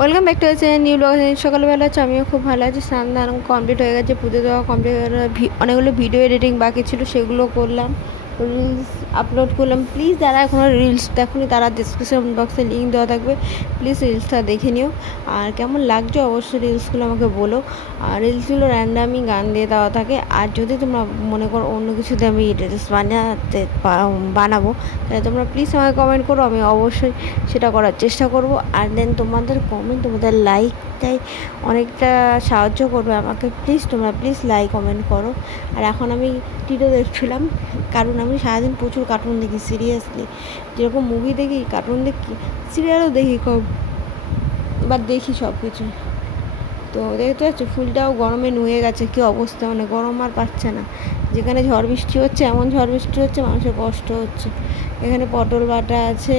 Welcome back to new blog. সকালবেলা হচ্ছে আমিও খুব ভালো আছি। স্নান দান কমপ্লিট হয়ে গেছে, পুজো দেওয়া কমপ্লিট হয়ে গেল। অনেকগুলো ভিডিও এডিটিং বাকি ছিল, সেগুলো করলাম, রিলস আপলোড করলাম। প্লিজ যারা এখনও রিলস দেখুনি তারা ডিসক্রিপশন বক্সে লিঙ্ক দেওয়া থাকবে, প্লিজ রিলসটা দেখে নিও। আর কেমন লাগছে অবশ্যই রিলসগুলো আমাকে বলো। আর রিলসগুলো র্যান্ডামই গান দিয়ে দেওয়া থাকে। আর যদি তোমরা মনে করো অন্য কিছুতে আমি রিলস বানাবো, তাহলে তোমরা প্লিজ আমাকে কমেন্ট করো, আমি অবশ্যই সেটা করার চেষ্টা করব। আর দেন তোমাদের কমেন্ট, তোমাদের লাইকটাই অনেকটা সাহায্য করবে আমাকে। তোমরা প্লিজ লাইক কমেন্ট করো। আর এখন আমি টিটো দেখছিলাম, কারণ আমি সারাদিন প্রচুর কার্টুন দেখি। সিরিয়াসলি যেরকম মুভি দেখি, কার্টুন দেখি, সিরিয়ালও দেখি কম, বাট দেখি সব কিছু। তো দেখতে পাচ্ছি ফুলটাও গরমে নুয়ে গেছে, কী অবস্থা, মানে গরম আর পাচ্ছে না। যেখানে ঝড় বৃষ্টি হচ্ছে, এমন ঝড় বৃষ্টি হচ্ছে, মানুষের কষ্ট হচ্ছে। এখানে পটল বাটা আছে,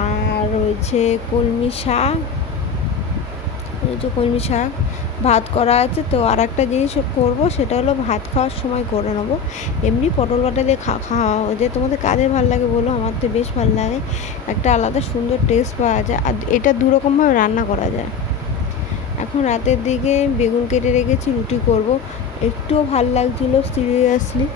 আর রয়েছে কলমি শাক, ভাত করা আছে। তো আর একটা জিনিস করবো, সেটা হলো ভাত খাওয়ার সময় করে নেবো। এমনি পটল বাটা দিয়ে খাওয়া যে তোমাদের কাদের ভালো লাগে বলো, আমার তো বেশ ভালো লাগে, একটা আলাদা সুন্দর টেস্ট পাওয়া যায়। আর এটা দুরকমভাবে রান্না করা যায়। এখন রাতের দিকে বেগুন কেটে রেখেছি, রুটি করব। একটুও ভালো লাগছিল, সিরিয়াসলি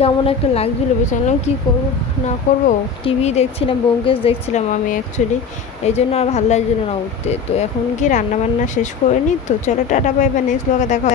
কেমন একটা লাগছিলো, বেচালাম কী করবো না করবো। টিভি দেখছিলাম, ব্যোমকেশ দেখছিলাম আমি অ্যাকচুয়ালি, এই জন্য আর ভালো লাগছিলো না উঠতে। তো এখন কি রান্নাবান্না শেষ করে নিই। তো চলো টাটা, বাই বাই, নেক্সট ব্লগে দেখা।